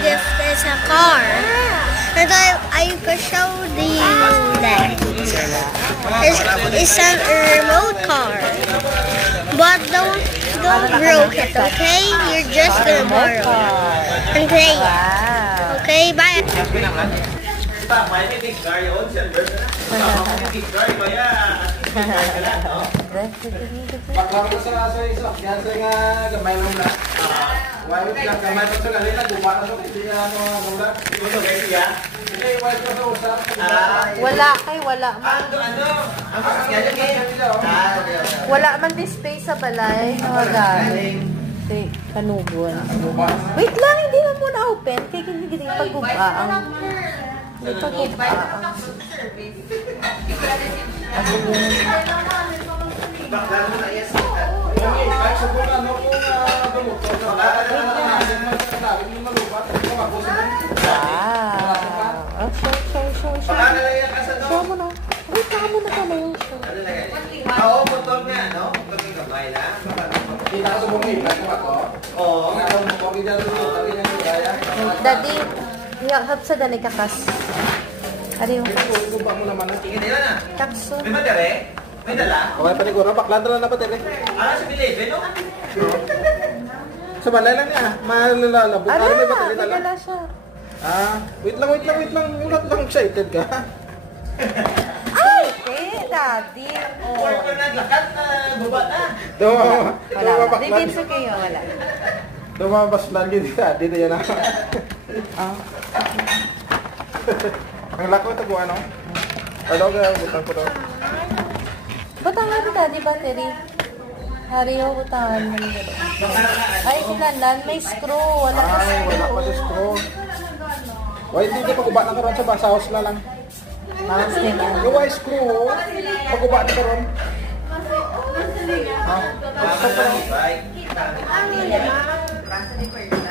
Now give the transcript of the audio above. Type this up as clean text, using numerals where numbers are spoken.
This is a car. And I could show you that. It's a remote car. But don't broke it, okay? You're just gonna borrow it. And play it. Okay, bye. Wala man display sa balay. Nakagamit. Kanugon. Wait lang, hindi mo muna open. Kaya hindi pag-ubaang. Hindi pag-ubaang. Show mo na. Wait, saka mo na kami yung show. Oo, motor nga, no? Motor nga kamay na. Kita ka sa bumili, bago ako? Oo. Daddy, hap sa dali kakas. Ano yung takso? May madere? May dala? Okay, paniguro. Baklan dala na ba, tere? Sa Bilebe, no? Sa balay lang niya. Malalabot. Ala, May battery dala. nagdala siya. Wait lang. Ulat lang excited ka. Ay, Daddy. Work ko na, lakat na, baba na. Wala. Bibinso kayo, wala. Dumabas lagi dito yan ako. Ang lako ito kung ano? Ano ka, butang ko daw. Butangan ka, di ba, Terry? Hariyo, butangan mo nila. Ay, kailangan, may screw. Wala pa screw. Wala pa sa screw. Why hindi ka pag-uba na karoon sa basa house na lang? House nila. Yung why screw, pag-uba na karoon. Bye.